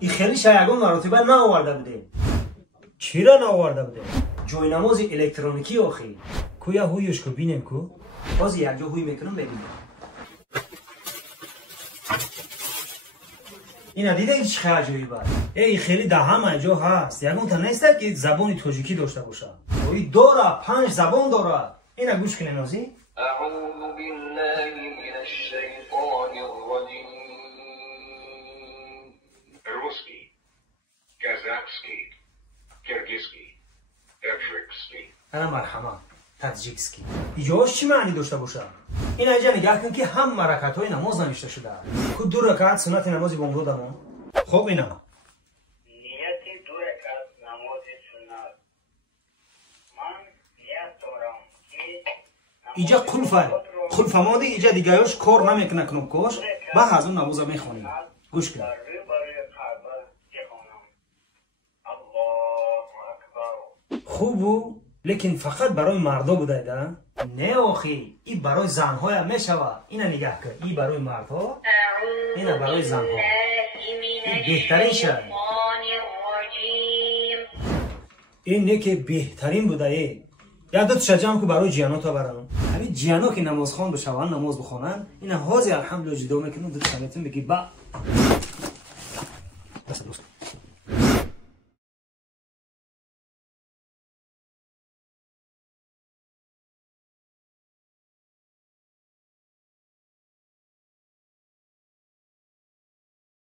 این خیلی شایگان مراتبه نآورده بوده. چرا نآورده بوده؟ جای نماز الکترونیکی آخی. کویا هویش کو بینیم کو؟ باز یک جا هوی میکنم ببینیم. اینا دیده چه خیلی عجیبه. این خیلی در همه جا هست. یگان تا نیست که زبان تاجیکی داشته باشه. این داره 5 زبان داره. اینا گوش کنین نازی. اعوذ بالله من الشیطان الرجیم. روسکی، کازاخسکی، کرگیزکی، تاجیکسکی. انا مرحبا. تاجیکسکی. اینجاش چی معنی داشته باشه؟ این اینجا نگاه کن که هم رکعت‌های نماز نوشته شده. که 2 رکعت سنت نماز بامداد دارم. خب اینا. نیت 2 رکعت نماز سنت. من نیت دارم که اینجا قلف ماده اینجا دیگه‌اش کار نمیکنه کنوکش. بعد از اون نماز میخونیم. گوش کن. خوبو لیکن فقط برای مردا بوده ده؟ نه آخی این برای زنهای هم میشوه. اینا نگاه کن. این برای مردها، اینا برای زنها. این بهترین شد. این نه که بهترین بوده ای. یادت شجاعم که برای جیانا تا برام. همین جیانا که نماز خوان بشوان نماز بخونن اینا حاضر الحمدلله جدا میکنن. دو تا میتون بگی با